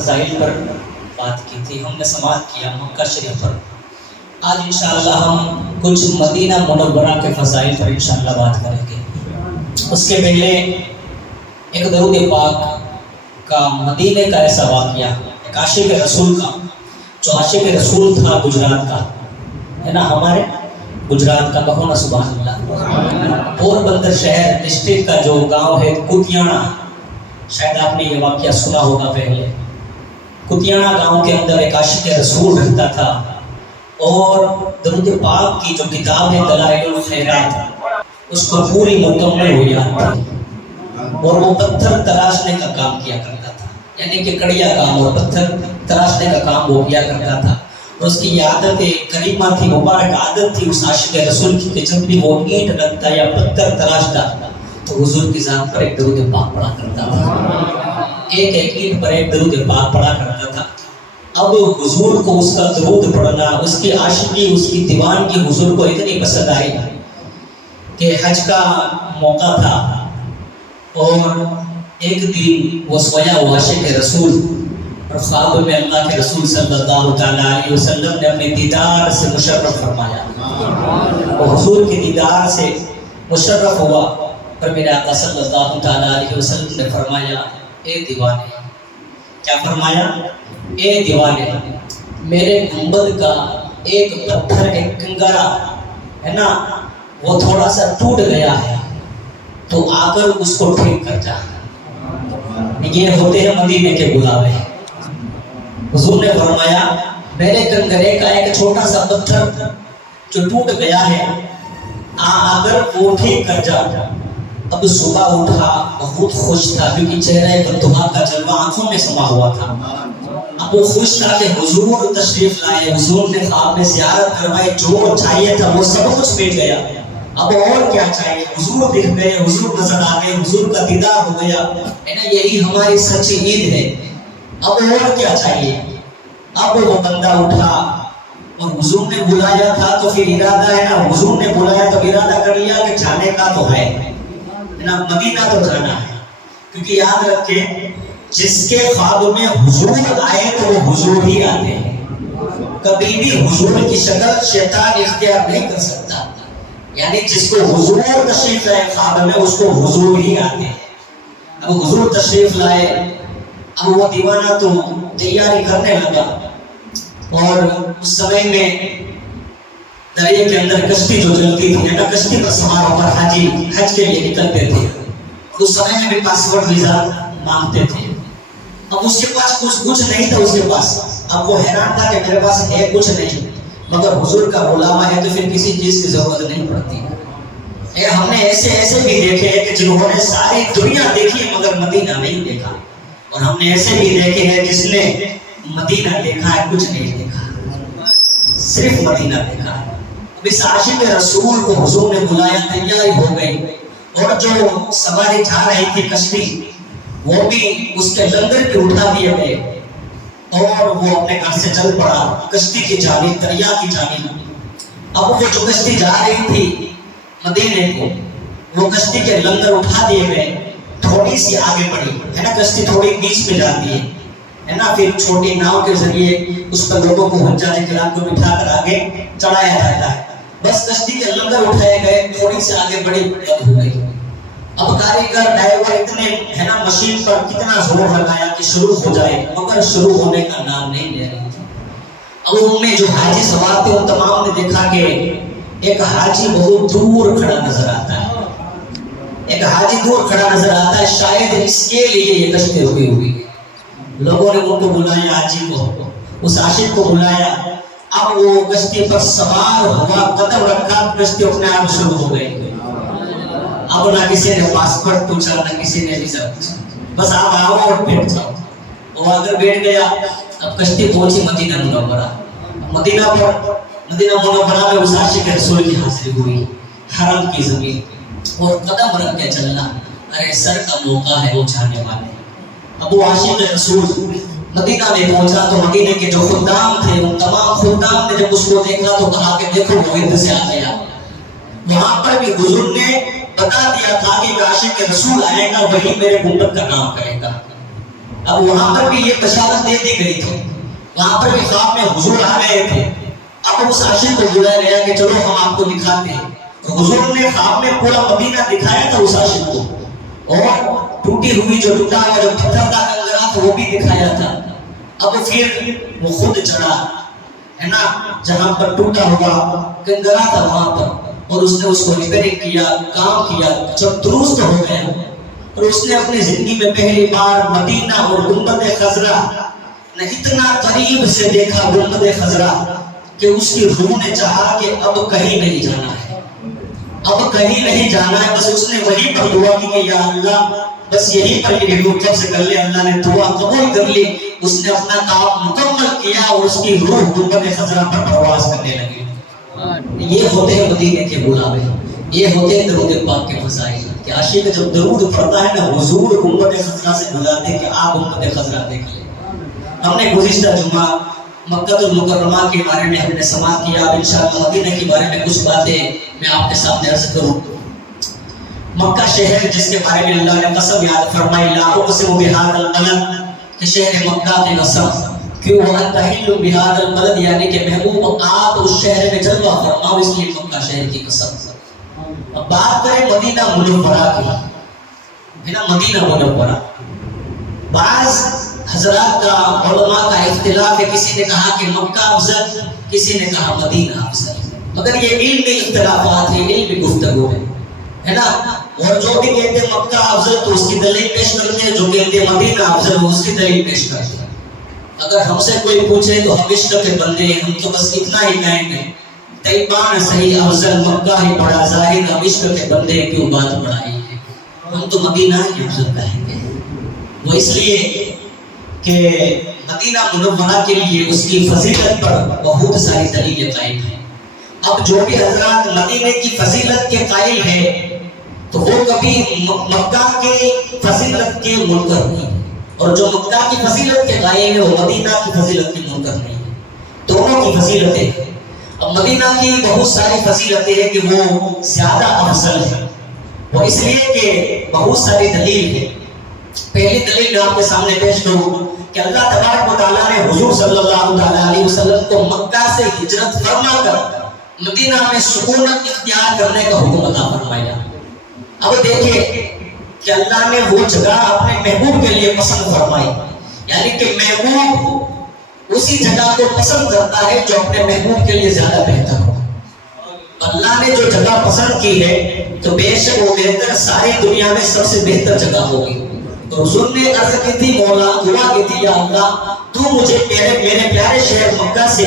فضائل پر بات کی تھی، ہم نے سماعت کیا مکہ شریف پر۔ آج انشاءاللہ ہم کچھ مدینہ منورہ کے فضائل پر انشاءاللہ بات کریں گے۔ اس کے پہلے ایک درود پاک کا مدینہ کا ایسا واقعہ، ایک عاشق رسول کا، جو عاشق رسول تھا گجرات کا ہے نا، ہمارے گجرات کا، کہو نا سبحان اللہ۔ پوربندر شہر ڈسٹرکٹ کا جو گاؤں ہے کتیانا، شاید آپ نے یہ واقعہ سنا ہوگا پہلے۔ کتیانا گاؤں کے اندر ایک عاشق رسول رہتا تھا، اور درود پاک کی جو کتاب ہے دلائل الخیرات، اس کو پوری مکمل ہو جاتی، اور وہ پتھر تراشنے کا کام کیا کرتا تھا، یعنی کہ کڑیا کام اور پتھر تراشنے کا کام وہ کیا کرتا تھا۔ اور اس کی یہ عادت کریمہ تھی، مبارک عادت تھی اس عاشق رسول کی، کہ جب بھی وہ اینٹ رکھتا یا پتھر تراشتا تو حضور کی ذات پر ایک درود پاک پڑھا کرتا تھا، ایک اینٹ پر ایک درود پاک پڑھا کرتا تھا۔ اب حضور کو اس کا درود پڑھنا، اس کی عاشقی، اس کی دیوانگی حضور کو اتنی پسند آئی کہ حج کا موقع تھا، اور ایک دن وہ سویا ہوا عاشق رسول، اور خواب میں اللہ کے رسول صلی اللہ تعالیٰ علیہ وسلم نے اپنے دیدار سے مشرف فرمایا، اور حضور کے دیدار سے مشرف ہوا، اور میرے آقا صلی اللہ تعالیٰ علیہ وسلم نے فرمایا، اے دیوانے، کیا فرمایا؟ اے دیوانے، میرے گنبد کا ایک پتھر، ایک کنگرا ہے نا، وہ تھوڑا سا ٹوٹ گیا ہے، تو آ کر اس کو ٹھیک کر جا۔ یہ ہوتے ہیں مدینے کے بلاوے۔ حضور نے فرمایا، میرے کنگرے کا ایک چھوٹا سا پتھر جو ٹوٹ گیا ہے، آ کر وہ ٹھیک کر جا۔ اب صبح اٹھا، بہت خوش تھا، کیونکہ چہرے پر دعا کا جلوہ آنکھوں میں سما ہوا تھا۔ اب وہ خوش تھا کہ حضور تشریف لائے، حضور نے خواب میں زیارت کروائی، جو چاہیے تھا وہ سب کچھ مل گیا۔ اب اور کیا چاہیے؟ حضور دکھ گئے، حضور نظر آ گئے، حضور کا دیدار ہو گیا ہے نا، یہی ہماری سچی عید ہے۔ اب اور کیا چاہیے؟ اب وہ بندہ اٹھا، اور حضور نے بلایا تھا تو پھر ارادہ ہے نا، حضور نے بلایا تو ارادہ کر لیا کہ جانے کا تو ہے نا، مدینہ تو جانا ہے، کیونکہ یاد رکھیں جس کے خواب میں حضور آئے تو وہ حضور ہی آتے ہیں۔ کبھی بھی حضور کی شکل شیطان اختیار نہیں کر سکتا، یعنی جس کو حضور تشریف لائے خواب میں، اس کو حضور ہی آتے ہیں۔ اب حضور تشریف لائے، اب وہ دیوانہ تو تیاری کرنے لگا، اور اس سمے میں دریا کے اندر کشتی جو چلتی تھی نا، کشتی پر سوار ہو کر حاجی حج کے لیے نکلتے تھے، اس سمے میں بھی پاسپورٹ ویزا مانگتے تھے۔ اب اس کے پاس کچھ نہیں تھا اس کے پاس، اب وہ حیران تھا کہ میرے پاس ہے کچھ نہیں، مگر حضور کا بلاوا ہے تو پھر کسی چیز کی ضرورت نہیں پڑتی۔ ہم نے ایسے بھی دیکھے ہیں کہ جنہوں نے ساری دنیا دیکھی ہے مگر مدینہ نہیں دیکھا، اور ہم نے ایسے بھی دیکھے ہیں جس نے مدینہ دیکھا ہے کچھ نہیں دیکھا، صرف مدینہ دیکھا ہے۔ اب اس عاشق رسول کو حضور نے بلایا، تیاری ہو گئی، اور جو سواری جا رہی تھی کشتی، وہ بھی اس کے لنگر کی اٹھا دیے گئے، اور وہ اپنے گھر سے چل پڑا کشتی کی جانب، دریا کی جانب۔ اب وہ جو کشتی جا رہی تھی مدینے کو، وہ کشتی کے لنگر اٹھا دیے گئے، تھوڑی سی آگے بڑھی ہے نا، کشتی تھوڑی بیچ میں جاتی ہے نا، پھر چھوٹی ناؤ کے ذریعے اس پر لوگوں کو حجاج کرام کو بٹھا کر آگے چڑھایا جاتا ہے۔ بس کشتی کے لنگر اٹھائے گئے، تھوڑی سی آگے بڑی بند ہو گئی۔ اب کاریگر ڈرائیور اتنے ہے نا، مشین پر کتنا زور لگایا کہ شروع ہو جائے، مگر شروع ہونے کا نام نہیں لے رہی تھی۔ اب ان میں جو حاجی سوار تھے ان تمام نے دیکھا کہ ایک حاجی بہت دور کھڑا نظر آتا ہے، ایک حاجی دور کھڑا نظر آتا ہے، شاید اس کے لیے یہ کشتی رکی ہوئی۔ لوگوں نے ان کو بلایا، حاجی کو، اس عاشق کو بلایا۔ اب وہ کشتی پر سوار ہوا، قدم رکھا، کشتی اپنے آپ شروع ہو گئی۔ اب نہ کسی نے پاسپورٹ پوچھا، نہ کسی نے ویزا پوچھا، بس آپ آؤ اور بیٹھ جاؤ۔ وہ اگر بیٹھ گیا، اب کشتی پہنچی مدینہ منورہ۔ مدینہ منورہ میں اس عاشق رسول کی حاضری ہوئی، حرم کی زمین، اور قدم رکھ کے چلنا، ارے سر کا موقع ہے وہ جانے والے۔ اب وہ عاشق رسول مدینہ میں پہنچا تو مدینہ کے جو خدام تھے، ان تمام خدام نے جب اس کو دیکھا تو کہا کہ دیکھو وہ ادھر سے آ گیا۔ وہاں پر بھی حضور نے بتا دیا تھا کہ عاشق رسول آئے گا، وہی میرے گنبد کا کام کرے گا۔ اب وہاں پر بھی یہ بشارت دے دی گئی تھی، وہاں پر بھی خواب میں حضور آ گئے تھے۔ اب اس عاشق کو بلایا گیا کہ چلو ہم آپ کو دکھاتے ہیں، تو حضور نے خواب میں پورا مدینہ دکھایا تھا اس عاشق کو، اور ٹوٹی ہوئی جو ٹوٹا ہوا جو پتھر کا کنگرا تھا وہ بھی دکھایا تھا۔ اب پھر وہ خود چڑھا ہے نا، جہاں پر ٹوٹا ہوا کنگرا تھا وہاں پر، اور اس نے اس کو ریپیئرنگ کیا، کام کیا، جب درست ہو گیا، اور اس نے اپنی زندگی میں پہلی بار مدینہ اور گنبد خضرا نے اتنا قریب سے دیکھا، گنبد خضرا، کہ اس کی روح نے چاہا کہ اب کہیں نہیں جانا ہے، اب کہیں نہیں جانا ہے، بس اس نے وہیں پر دعا کی کہ یا اللہ بس یہیں پر میری روح قبض کر لے۔ اللہ نے دعا قبول کر لی، اس نے اپنا کام مکمل کیا، اور اس کی روح گنبد خضرا پر پرواز کرنے لگی۔ یہ ہوتے ہیں مدینے کے بلاوے، یہ ہوتے ہیں درود پاک کے فضائل، کہ عاشق جب درود پڑھتا ہے نا، حضور گنبد خضرا سے بلاتے ہیں کہ آپ گنبد خضرا دیکھ لیں۔ ہم نے گزشتہ جمعہ مکہ المکرمہ کے بارے میں ہم نے سماعت کیا، اب انشاءاللہ مدینہ کے بارے میں کچھ باتیں میں آپ کے سامنے عرض کروں۔ مکہ شہر جس کے بارے میں اللہ نے قسم یاد فرمائی، لا اقسم بہذا البلد، کہ شہر مکہ کی قسم، کیوں وانت حل بہذا البلد، یعنی کہ محبوب آپ اس شہر میں جلوہ فرماؤ، اس لیے مکہ شہر کی قسم۔ اب بات کریں مدینہ منورہ کی، ہے نا، مدینہ منورہ، بعض حضرات کا علماء کا اختلاف ہے، کسی نے کہا کہ مکہ افضل، کسی نے کہا مدینہ افضل، مگر یہ علمی اختلافات ہیں، علمی گفتگو ہے نا، اور جو بھی کہتے ہیں مکہ افضل تو اس کی دلیل پیش کرتے ہیں، جو کہتے ہیں مدینہ افضل وہ اس کی دلیل پیش کرتے ہیں۔ اگر ہم سے کوئی پوچھے تو ہم عشق کے بندے ہیں، ہم تو بس اتنا ہی کہیں گے طیبان صحیح افضل، مکہ ہی بڑا ظاہر، ہم عشق کے بندے کیوں بات بڑھائی ہے، ہم تو مدینہ ہی افضل کہیں گے۔ وہ اس لیے کہ مدینہ منورہ کے لیے اس کی فضیلت پر بہت ساری دلیلیں قائم ہیں۔ اب جو بھی حضرات مدینے کی فضیلت کے قائل ہیں تو وہ کبھی مکہ کے فضیلت کے منکر نہیں، اور جو مکہ کی فضیلت کے قائل ہیں وہ مدینہ کی فضیلت کے منکر نہیں ہیں، دونوں کی فضیلتیں۔ اب مدینہ کی بہت ساری فضیلتیں ہیں کہ وہ زیادہ افضل ہے، وہ اس لیے کہ بہت ساری دلیل ہے۔ پہلی دلیل میں آپ کے سامنے پیش کروں کہ اللہ تبارک و تعالیٰ نے حضور صلی اللہ علیہ وسلم کو مکہ سے ہجرت فرما کر مدینہ میں سکونت اختیار کرنے کا حکم عطا فرمایا۔ اب دیکھیں کہ اللہ نے وہ جگہ اپنے محبوب کے لیے پسند فرمائی، یعنی کہ محبوب اسی جگہ کو پسند کرتا ہے جو اپنے محبوب کے لیے زیادہ بہتر ہو۔ اللہ نے جو جگہ پسند کی ہے تو بے شک وہ بہتر ساری دنیا میں سب سے بہتر جگہ ہوگی۔ تو حضور نے عرض کی تھی، مولا دعا کی تھی، یا اللہ تو مجھے میرے پیارے شہر مکہ سے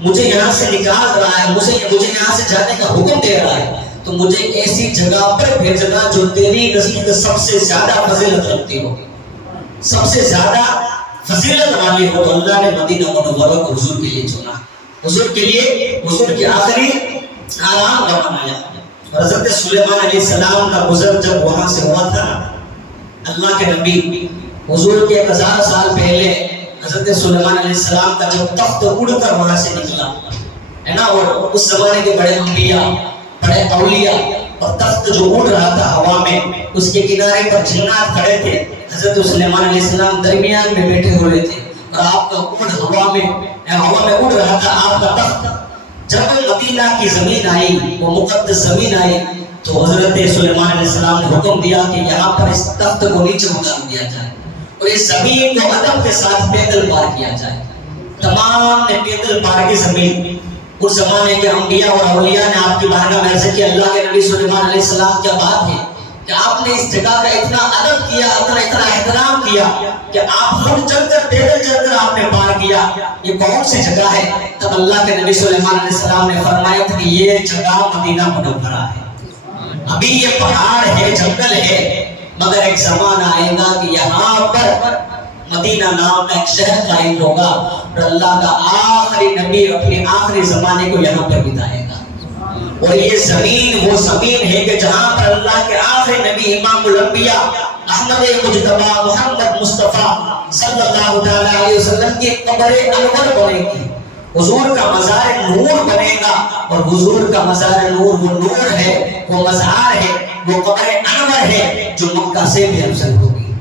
مجھے یہاں سے نکال رہا ہے، مجھے یہاں سے جانے کا حکم دے رہا ہے، تو مجھے ایسی جگہ پر بھیجنا جو تیری نزدیک سب سے زیادہ فضیلت رکھتی ہو، سب سے زیادہ فضیلت والی ہو۔ تو اللہ نے مدینہ منورہ کو حضور کے لیے چنا، حضور کے لیے، حضور کی آخری آرام کا بنایا۔ اور حضرت سلیمان علیہ السلام کا گزر جب وہاں سے ہوا تھا، اللہ کے نبی حضور کے 1000 سال پہلے حضرت سلیمان علیہ السلام کا جب تخت اڑ کر وہاں سے نکلا ہے نا، اور اس زمانے کے بڑے انبیاء، بڑے اولیاء، اور تخت جو اڑ رہا تھا ہوا میں، اس کے کنارے پر جنات کھڑے تھے، حضرت سلیمان علیہ السلام درمیان میں بیٹھے ہوئے تھے، اور آپ کا اونٹ ہوا میں اڑ رہا تھا، آپ کا تخت۔ جب مدینہ کی زمین آئی، وہ مقدس زمین آئی، تو حضرت سلیمان علیہ السلام نے حکم دیا کہ یہاں پر اس تخت کو نیچے اتار دیا جائے، اور اس زمین کو ادب کے ساتھ پیدل پار کیا جائے۔ تمام نے پیدل پار کی زمین، اس زمانے کے انبیاء اور اولیاء نے آپ کی بارگاہ میں عرض کیا، اللہ کے نبی سلیمان علیہ السلام کیا بات ہے کہ آپ نے اس جگہ کا اتنا ادب کیا، اتنا احترام کیا کہ آپ خود چل کر پیدل چل کر آپ نے پار کیا، یہ کون سی جگہ ہے؟ تب اللہ کے نبی سلیمان علیہ السلام نے فرمایا تھا کہ یہ جگہ مدینہ منورہ ہے۔ ابھی یہ پہاڑ ہے، جنگل ہے، مگر ایک زمانہ آئے گا کہ یہاں پر مدینہ نام کا ایک شہر قائم ہوگا، اور اللہ کا آخری نبی اپنے آخری زمانے کو یہاں پر بتائے گا۔ اور یہ زمین وہ زمین ہے کہ جہاں پر اللہ کے آخری نبی امام الانبیاء احمد مجتبی محمد مصطفیٰ صلی اللہ علیہ وسلم کی قبر انور بنے گی، حضور کا مزار نور بنے گا، اور حضور کا مزار نور وہ نور ہے، وہ مزار ہے، وہ قبر انور ہے جو مکہ سے بھی افضل ہوگی،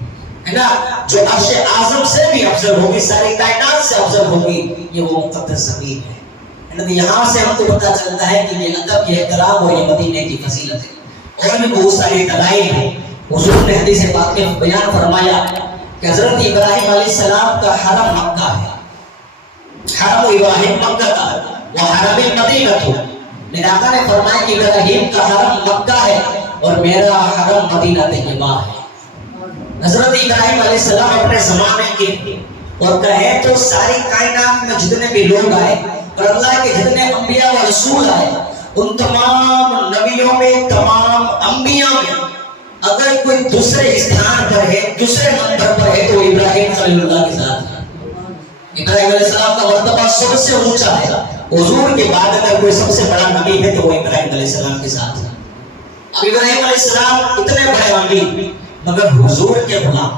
ہے نا، جو عرش اعظم سے بھی افضل ہوگی، ساری کائنات سے افضل ہوگی، یہ وہ مقدس زمین ہے۔ یہاں سے ہم کو پتہ چلتا ہے کہ یہ ادب، یہ احترام اور یہ مدینے کی فضیلت ہے۔ اور بھی بہت ساری دلائل ہیں۔ حضور نے حدیث پاک میں بیان فرمایا کہ حضرت ابراہیم علیہ السلام کا حرم مکہ ہے، حرم ابراہیم مکہ کا وحرم المدینہ تو، میرے آقا نے فرمایا کہ ابراہیم کا حرم مکہ ہے اور میرا حرم مدینہ طیبہ ہے۔ حضرت ابراہیم علیہ السلام اپنے زمانے کے اور کہے تو ساری کائنات میں جتنے بھی لوگ آئے اور اللہ کے جتنے انبیاء و رسول آئے، ان تمام نبیوں میں، تمام انبیاء میں اگر کوئی دوسرے استھان پر ہے، دوسرے نمبر پر ہے تو ابراہیم خلیل اللہ کے ساتھ ہے۔ ابراہیم علیہ السلام کا مرتبہ سب سے اونچا ہے۔ حضور کے بعد اگر کوئی سب سے بڑا نبی ہے تو وہ ابراہیم علیہ السلام کے ساتھ ہے۔ اب ابراہیم علیہ السلام اتنے بڑے نبی مگر حضور کے غلام،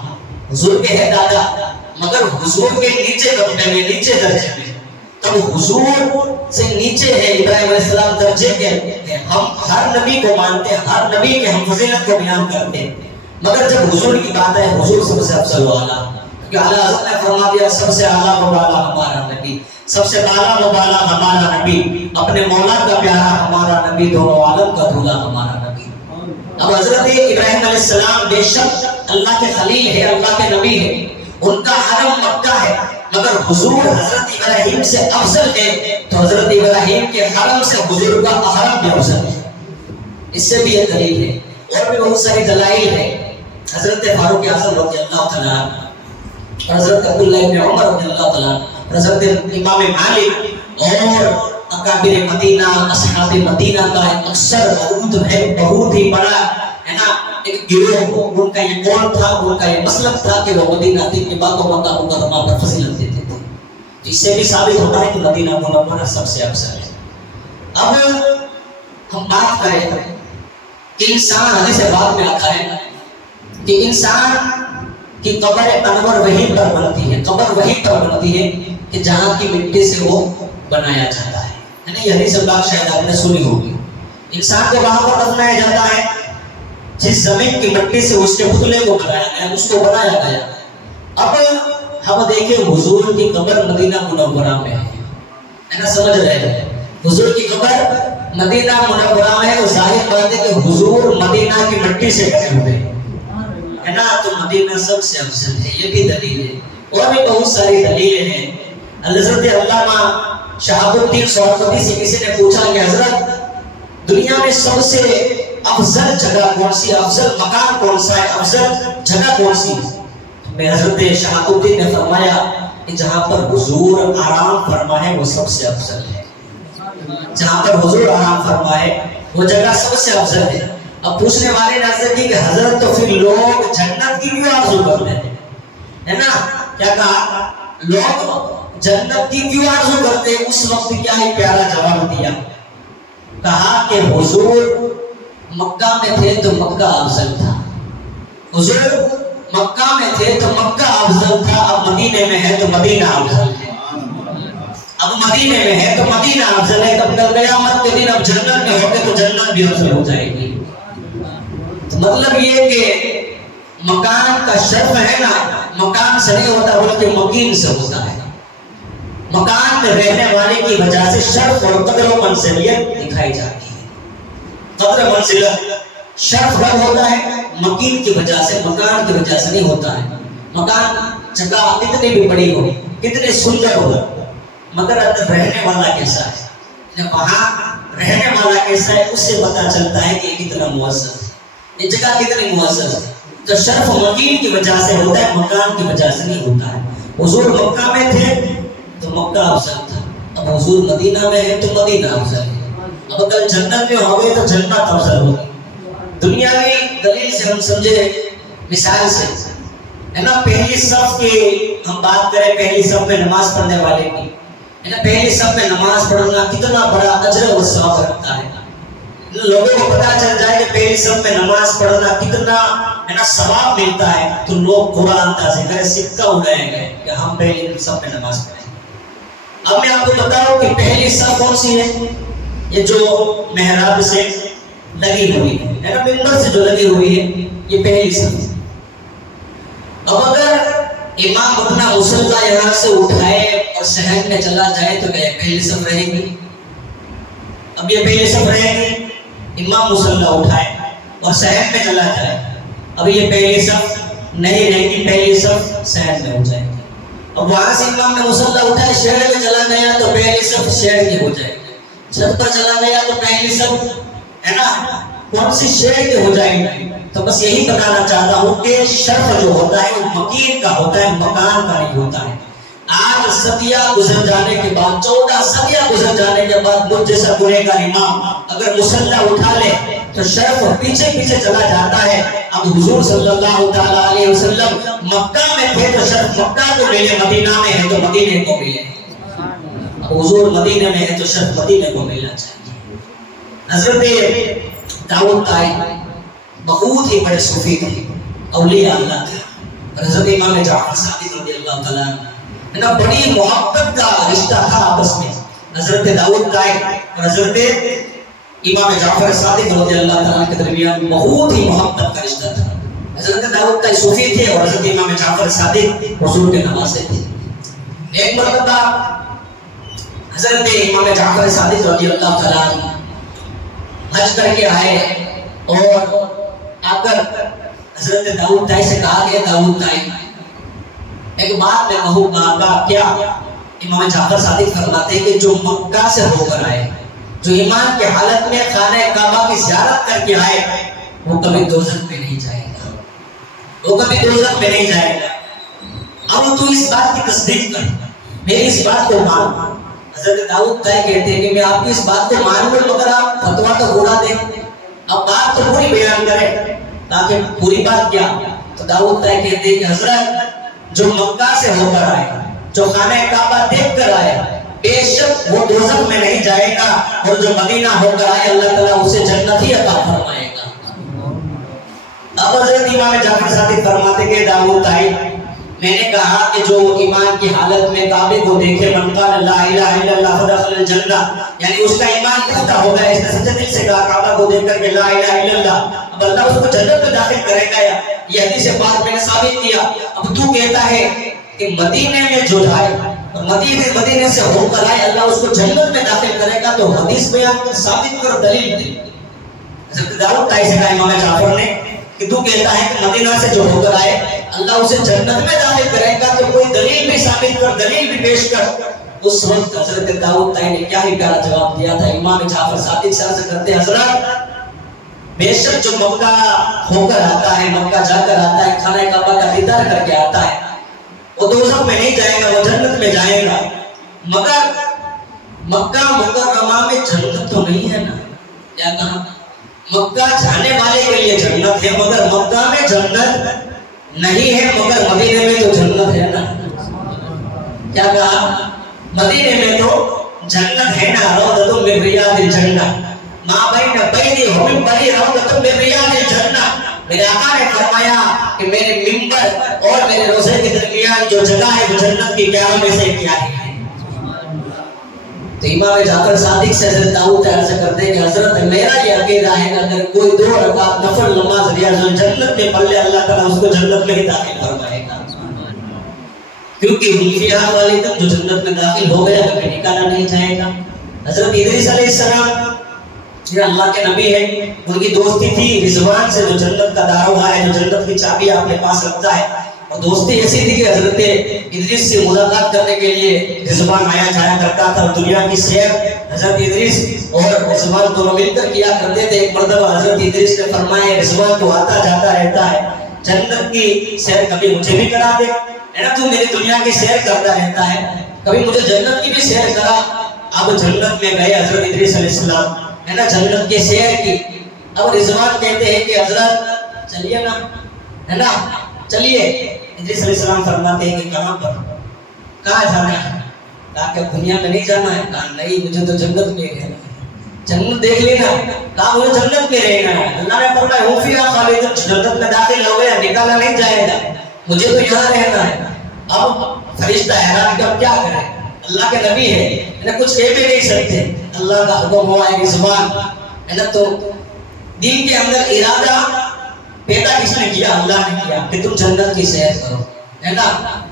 حضور کے ہے دادا، مگر حضور کے نیچے درجے میں، نیچے درجے میں، تب حضور سے نیچے ہے ابراہیم علیہ السلام درجے کے ہیں۔ ہم ہر نبی کو مانتے ہیں، ہر نبی کے ہم فضیلت کو بیان کرتے ہیں، مگر جب حضور کی بات ہے حضور سب سے افضل و اعلیٰ، کہ اعلیٰ حضرت نے فرما دیا سب سے اعلیٰ و بالا ہمارا نبی، سب سے بالا و بالا ہمارا نبی، اپنے مولا کا پیارا ہمارا نبی، دونوں عالم کا دولہ ہمارا نبی۔ اب حضرت ابراہیم علیہ السلام بے شک اللہ کے خلیل ہے، اللہ کے نبی ہے، ان کا حرم مکہ ہے، مگر حضور حضرت ابراہیم سے افضل ہے، تو حضرت ابراہیم کے حرم سے حضور کا حرم بھی افضل ہے۔ اس سے بھی یہ دلیل ہے، اور بھی بہت ساری دلائل ہے۔ حضرت فاروق اعظم رضی اللہ تعالیٰ عنہ، حضرت عبداللہ بن عمر رضی اللہ تعالیٰ عنہ، حضرت امام مالک اور اکابر مدینہ، اصحاب مدینہ کا اکثر موجود ہے، بہت ہی بڑا ہے نا ایک گروہ، ان کا یہ قول تھا، ان کا یہ مسلک تھا کہ وہ مدینہ طیبہ کو مکہ مکرمہ پر فضیلت دیتے تھے۔ اس سے بھی ثابت ہوتا ہے کہ مدینہ منورہ سب سے افضل ہے۔ اب ہم بات کریں کہ انسان، حدیث پاک میں آتا ہے کہ انسان کی قبر انور وہیں پر بنتی ہے، قبر وہیں پر بنتی ہے کہ جہاں کی مٹی سے وہ بنایا جاتا ہے نا، یہ حدیث پاک شاید آپ نے سنی ہوگی۔ انسان کو وہاں پر دفنایا جاتا ہے جس زمین کی مٹی سے اس کے پتلے کو بنایا گیا، اس کو بنایا گیا۔ اب ہم دیکھیں حضور کی قبر مدینہ منورہ میں ہے نا، سمجھ رہے ہیں، حضور کی قبر مدینہ منورہ میں ہے، تو ظاہر بات ہے کہ حضور مدینہ کی مٹی سے بنے ہوئے ہے نا، تو مدینہ سب سے افضل ہے، یہ بھی دلیل ہے۔ اور بھی بہت ساری دلیلیں ہیں۔ حضرت علامہ شہاب الدین سہروردی سے کسی نے پوچھا کہ حضرت دنیا میں سب سے افضل جگہ کون سی، افضل مکان کون سا ہے، افضل جگہ کون سی؟ میں حضرت شہاب الدین نے فرمایا کہ جہاں پر حضور آرام فرمائے وہ سب سے افضل ہے، جہاں پر حضور آرام فرمائے وہ جگہ سب سے افضل ہے۔ اب پوچھنے والے نے عرض کی کہ حضرت تو پھر لوگ جنت کی بھی آرزو کرتے ہیں، ہے نا، کیا کہا؟ لوگ جنت کی کیوں آرزو کرتے ہیں؟ اس وقت کیا ہی پیارا جواب دیا، کہا کہ حضور مکہ میں تھے تو مکہ افضل تھا، حضور مکہ میں تھے تو مکہ افضل تھا، اب مدینے میں ہے تو مدینہ افضل ہے، اب مدینے میں ہے تو مدینہ افضل ہے، تب کل قیامت کے دن اب جنت میں ہوگے تو جنت بھی افضل ہو جائے گی۔ تو مطلب یہ کہ مکان کا شرف ہے نا، مکان سے نہیں ہوتا بلکہ مکین سے ہوتا ہے۔ مکان میں رہنے والے کی وجہ سے شرف اور قدر و منزلیت دکھائی جاتی ہے۔ قدر و منزلت شرف کب ہوتا ہے؟ مکین کی وجہ سے، مکان کی وجہ سے نہیں ہوتا ہے۔ مکان جگہ کتنی بھی بڑی ہو، کتنی سندر ہو، مگر اندر رہنے والا کیسا ہے، وہاں رہنے والا کیسا ہے، اس سے پتہ چلتا ہے کہ یہ کتنا معزز ہے، یہ جگہ کتنی معزز ہے۔ تو شرف مکین کی وجہ سے ہوتا ہے، مکان کی وجہ سے نہیں ہوتا ہے۔ حضور مکہ میں تھے تو مکہ افضل تھا، اب حضور مدینہ میں ہے تو مدینہ افضل ہے، اب اگر جنت میں ہوگے تو جنت افضل ہوگی۔ دنیاوی دلیل سے ہم سمجھے، مثال سے ہے نا، پہلی صف کی ہم بات کریں، پہلی صف میں نماز پڑھنے والے کی ہے نا، پہلی صف میں نماز پڑھنا کتنا بڑا اجر و ثواب رکھتا ہے۔ لوگوں کو پتہ چل جائے کہ پہلی صف میں نماز پڑھنا کتنا ہے نا ثواب ملتا ہے، تو لوگ قرآن تازی کرے، سکہ اڑائیں گے کہ ہم پہلی صف میں نماز پڑھیں۔ اب میں آپ کو بتاؤں کہ پہلی صف کون سی ہے؟ یہ جو محراب سے لگی ہوئی ہے نا، ممبر سے جو لگی ہوئی ہے، یہ پہلی صف۔ اب اگر امام اپنا مصلی یہاں سے اٹھائے اور صحن میں چلا جائے تو کیا پہلی صف رہے گی؟ اب یہ پہلی صف رہے گی، امام مصلی اٹھائے اور صحن میں چلا جائے، اب یہ پہلی صف نہیں رہے گی، پہلی صف صحن میں ہو جائے گی۔ اب وہاں سے امام نے مصلی اٹھائے، شہر میں چلا گیا تو پہلی صف شہر کی ہو جائے گی، چھت پر چلا گیا تو پہلی صف ہے نا کون سی شہر کی ہو جائے گی۔ تو بس یہی بتانا چاہتا ہوں کہ شرف جو ہوتا ہے وہ مکین کا ہوتا ہے، مکان کا نہیں ہوتا ہے۔ آج صدیاں گزر جانے کے بعد، 14 صدیاں گزر جانے کے بعد مجھ جیسا گنہگار امام اگر مصلی اٹھا لے تو شرف پیچھے پیچھے چلا جاتا ہے۔ اب حضور صلی اللہ تعالیٰ علیہ وسلم مکہ میں تھے تو شرف مکہ کو ملے، مدینہ میں ہے تو مدینے کو ملے۔ اب حضور مدینہ میں ہے تو شرف مدینے کو ملنا چاہیے۔ حضرت داؤد طائی بہت ہی بڑے صوفی تھے، اولیاء اللہ تھے، حضرت امام جعفر صادق رضی اللہ تعالیٰ عنہ بڑی محبت کا رشتہ تھا آپس میں۔ حضرت داؤد طائی اور حضرت امام جعفر صادق رضی اللہ تعالیٰ کے درمیان بہت ہی محبت کا رشتہ تھا۔ حضرت داؤد طائی صوفی تھے اور حضرت امام جعفر صادق حضور کے نواسے تھے۔ ایک مرتبہ حضرت امام جعفر صادق رضی اللہ تعالیٰ حج کر کے آئے اور آ کر حضرت داؤد طائی سے کہا گیا، داؤد طائی ایک بات میں کہوں گا کیا؟ امام جعفر صادق فرماتے ہیں کہ جو مکہ سے ہو کر آئے، جو ایمان کے حالت میں خانہ کعبہ کی زیارت کر کے آئے، وہ کبھی دوزخ میں نہیں جائے گا، وہ کبھی دوزخ میں نہیں جائے گا۔ اب تو اس بات کی تصدیق کر، میری اس بات کو مان۔ حضرت داؤد طائی کہتے ہیں کہ میں آپ کی اس بات کو مانوں گا مگر آپ فتویٰ تو اڑا دیں، اب بات تو پوری بیان کریں تاکہ پوری بات کیا۔ تو داؤد طائی کہتے ہیں کہ حضرت جو مکہ سے ہو کر آئے، جو خانہ کعبہ دیکھ کر آئے، بے شک وہ دوزخ میں نہیں جائے گا، اور جو مدینہ ہو کر آئے اللہ تعالیٰ اسے جنت ہی عطا فرمائے گا۔ اب حضرت امام جعفر صادق فرماتے کہ داؤد طائی میں نے کہا کہ جو ایمان کی حالت میں کعبے کو دیکھے، من قال لا الہ الا اللہ فدخل الجنہ، یعنی اس کا ایمان پختہ ہو گیا، اس نے سچے دل سے کہا کعبہ کو دیکھ کر کہ لا الہ الا اللہ، اب اللہ اس کو جنت میں داخل کرے گا۔ یہ حدیث پاک میں نے ثابت کیا۔ اب تو کہتا ہے کہ مدینے میں جو جائے، مدینے سے ہو کر آئے اللہ اس کو جنت میں داخل کرے گا، تو حدیث بیان کر، ثابت کر، دلیل دے۔ حضرت داؤد طائی سے کہا امام جعفر نے کہ تو کہتا ہے کہ مدینہ سے جو ہو کر آئے اللہ اسے جنت میں داخل کرے گا، تو کوئی دلیل بھی ثابت کر، دلیل بھی پیش کر۔ اس وقت حضرت داؤد طائی نے کیا ہی پیارا جواب دیا تھا۔ امام جعفر صادق سے عرض کرتے حضرت بے شک جو مکہ ہو کر آتا ہے، مکہ جا کر آتا ہے، خانہ کعبہ کا دیدار کر کے آتا ہے، وہ دوزخ میں نہیں جائے گا، وہ جنت میں جائے گا۔ مگر مکہ مکرمہ میں جنت تو نہیں ہے نا، کیا کہا؟ مکہ جانے والے کے لیے جنت ہے، مگر مکہ میں جنت نہیں ہے، مگر مدینے میں تو جنت ہے نا۔ کیا کہا؟ مدینے میں تو جنت ہے نا، روضۃ من ریاض الجنہ، ما بین بیتی و منبری روضۃ من ریاض الجنہ۔ میرے آقا نے فرمایا کہ میرے منبر اور میرے روضے کے درمیان جو جگہ ہے وہ جنت کی کیاروں میں سے کیا ہے۔ تو امام جعفر صادق سے حضرت داؤد عرض کرتے ہیں کہ حضرت میرا یہ عقیدہ ہے کہ اگر کوئی 2 رکعت نفل نماز ریاض الجنت میں پڑھ لے اللہ تعالیٰ اس کو جنت میں ہی داخل فرمائے گا، کیونکہ حنفیہ والی تک جو جنت میں داخل ہو گیا کبھی نکالا نہیں جائے گا۔ حضرت ادریس علیہ السلام یہ اللہ کے نبی ہے، ان کی دوستی تھی رضوان سے جو جنت کا داروغہ ہے، جو جنت کی چابی اپنے پاس رکھتا ہے، اور دوستی ایسی تھی کہ حضرت ادریس سے ملاقات کرنے کے لیے رضوان آیا جایا کرتا تھا، دنیا کی سیر حضرت ادریس اور رضوان دونوں مل کر کیا کرتے تھے۔ ایک مرتبہ حضرت ادریس نے فرمایا رضوان تو آتا جاتا رہتا ہے، جنت کی سیر کبھی مجھے بھی کرا دے، ہے نا، تو میری دنیا کی سیر کرتا رہتا ہے، کبھی مجھے جنت کی بھی سیر کرا۔ اب جنت میں گئے حضرت ادریس علیہ السلام، ہے نا، جنت کی سیر کی۔ اب رضوان کہتے ہیں کہ حضرت چلیے نا، ہے نا، چلیے۔ ادریس علیہ السلام فرماتے ہیں کہ کہاں پر، کہاں جانا ہے؟ کہا کہ دنیا میں نہیں جانا ہے۔ کہا نہیں، مجھے تو جنت میں رہنا ہے، جنت دیکھ لینا۔ کہا مجھے جنت میں رہنا ہے۔ اللہ نے فرمایا ہم فیہا خالدون، جنت میں داخل ہو گیا، نکالا نہیں جائے گا، مجھے تو یہاں رہنا ہے۔ اب فرشتہ حیران کہ اب کیا کرے، اللہ کے نبی ہے، انہیں کچھ کہہ بھی نہیں سکتے، اللہ کا حکم ہوا ہے زبان، ہے نا، تو دل کے اندر ارادہ پیدا کس نے کیا؟ اللہ نے کیا کہ تم جنت کی سیر کرو، ہے نا.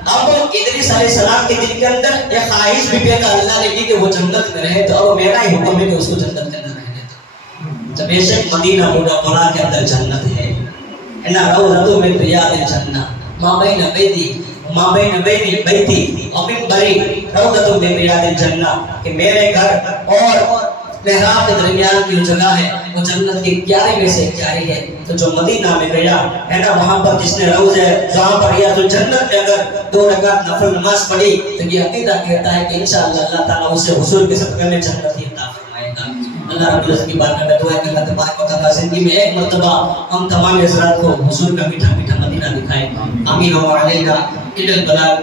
اب ادریس علیہ السلام کے دل کے اندر ایک خواہش بھی پیدا اللہ نے کی کہ وہ جنت میں رہے، تو اب میرا ہی حکم ہے کہ اس کو جنت کے اندر رہنے دو. تو بے شک مدینہ منورہ کے اندر جنت ہے نا. روضۃ من ریاض الجنہ ما بین بیتی و منبری روضۃ من ریاض الجنہ، کہ میرے گھر اور محراب کے درمیان کی جو جگہ ہے وہ جنت کی کیاری میں سے کیاری ہے. تو جو مدینہ میں گیا ہے نا، وہاں پر جس نے روزے جہاں پر گیا تو جنت میں اگر 2 رکعت نفل نماز پڑھی تو یہ عقیدہ کہتا ہے کہ انشاءاللہ اللہ تعالیٰ اسے حضور کے صدقے میں جنت ہی عطا فرمائے گا. اللہ رب العزت کی بارگاہ میں دعا ہے کہ اللہ تبارک و تعالیٰ زندگی میں ایک مرتبہ ہم تمام حضرات کو حضور کا میٹھا میٹھا مدینہ دکھائے. آمین و علینا الی البلاغ.